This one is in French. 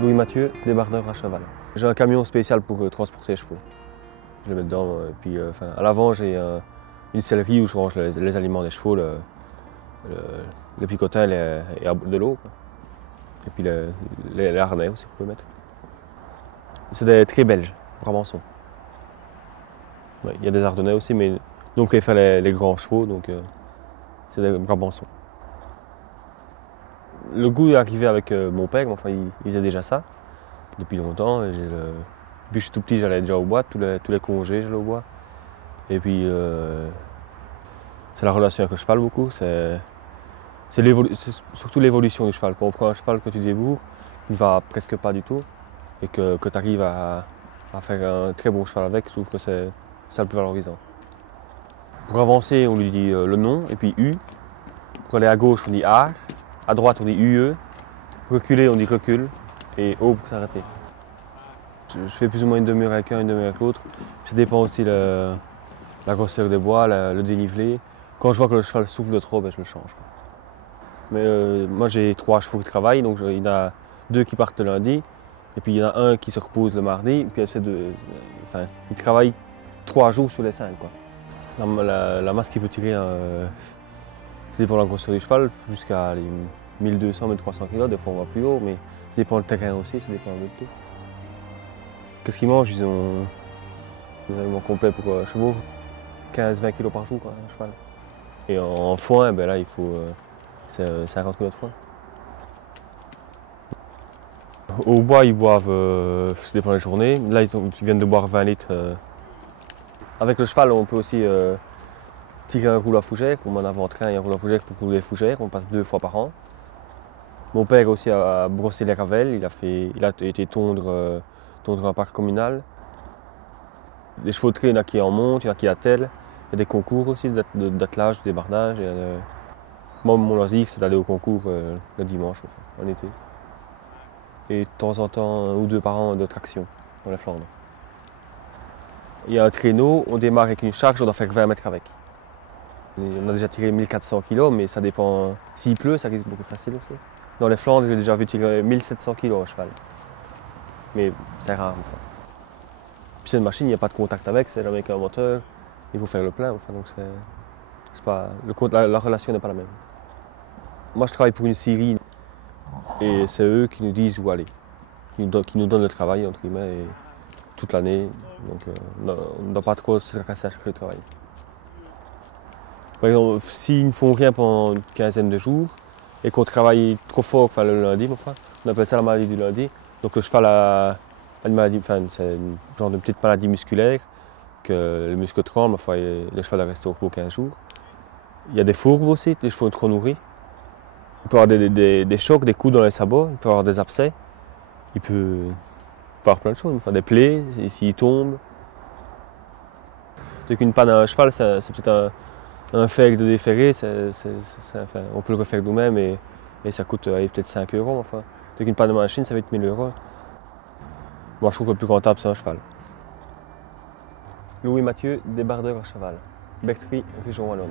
Louis Mathieu, débardeur à cheval. J'ai un camion spécial pour transporter les chevaux. Je le mets dedans, et puis à l'avant j'ai une sellerie où je range les aliments des chevaux, le picotin et de l'eau. Et puis les harnais aussi qu'on peut mettre. C'est des traits belges, Brabançon. Ouais, il y a des Ardennais aussi, mais nous on préfère les grands chevaux, donc c'est des Brabançons. Le goût est arrivé avec mon père, mais enfin il faisait déjà ça depuis longtemps. Et depuis que je suis tout petit, j'allais déjà au bois, tous les congés j'allais au bois. Et puis c'est la relation avec le cheval beaucoup, c'est surtout l'évolution du cheval. Quand on prend un cheval que tu débourres, il ne va presque pas du tout, et que tu arrives à faire un très bon cheval avec, je trouve que c'est ça le plus valorisant. Pour avancer, on lui dit le nom, et puis U. Pour aller à gauche, on dit A. À droite, on dit UE. Reculer, on dit recule. Et O pour s'arrêter. Je fais plus ou moins une demi-heure avec un, une demi-heure avec l'autre. Ça dépend aussi de la grosseur des bois, le dénivelé. Quand je vois que le cheval souffle de trop, ben, je le change. Mais moi, j'ai 3 chevaux qui travaillent, donc il y en a 2 qui partent le lundi. Et puis il y en a un qui se repose le mardi. Puis ils travaillent 3 jours sur les 5. Quoi. La masse qu'il peut tirer, ça dépend de la grosseur du cheval, jusqu'à 1200-1300 kg, des fois on va plus haut, mais ça dépend du terrain aussi, ça dépend de tout. Qu'est-ce qu'ils mangent? Ils ont un aliment complet pour chevaux, 15-20 kg par jour, un cheval. Et en foin, ben là il faut 50 kg de foin. Au bois, ils boivent, ça dépend des journées. Là, ils viennent de boire 20 litres. Avec le cheval, on peut aussi tirer un rouleau à fougère. On en a en train et un rouleau à fougère pour rouler les fougères. On passe 2 fois par an. Mon père aussi a brossé les ravelles. Il a été tondre un parc communal. Les chevaux de trait, il y en a qui en montent, il y en a qui attellent. Il y a des concours aussi d'attelage, de débardage. Moi, mon loisir, c'est d'aller au concours le dimanche, en été. Et de temps en temps, 1 ou 2 par an de traction dans la Flandre. Il y a un traîneau, on démarre avec une charge, on doit faire 20 mètres avec. On a déjà tiré 1400 kg, mais ça dépend. S'il pleut, ça risque beaucoup facile aussi. Dans les Flandres, j'ai déjà vu tirer 1700 kg au cheval. Mais c'est rare. Enfin. Puis c'est une machine, il n'y a pas de contact avec, c'est jamais qu'un moteur. Il faut faire le plein, enfin, donc c'est pas, la relation n'est pas la même. Moi, je travaille pour une scierie et c'est eux qui nous disent où aller, qui nous donnent le travail entre guillemets et toute l'année. Donc on ne doit pas trop se tracasser à chercher le travail. Par exemple, s'ils ne font rien pendant une quinzaine de jours et qu'on travaille trop fort, enfin le lundi, enfin, on appelle ça la maladie du lundi. Donc le cheval a une maladie, enfin, c'est un genre de petite maladie musculaire que le muscle tremble, enfin, le cheval reste au repos 15 jours. Il y a des fourbes aussi, les chevaux sont trop nourris. Il peut y avoir des chocs, des coups dans les sabots, il peut y avoir des abcès, il peut y avoir plein de choses, enfin, des plaies, s'il tombe. Donc une panne à un cheval, c'est peut-être un fer de déferrer, enfin, on peut le refaire nous-mêmes et ça coûte peut-être 5 €. Enfin. Donc une panne de machine, ça va être 1000 €. Moi je trouve que le plus rentable c'est un cheval. Louis Mathieu, débardeur à cheval. Bertruy, région Wallonne.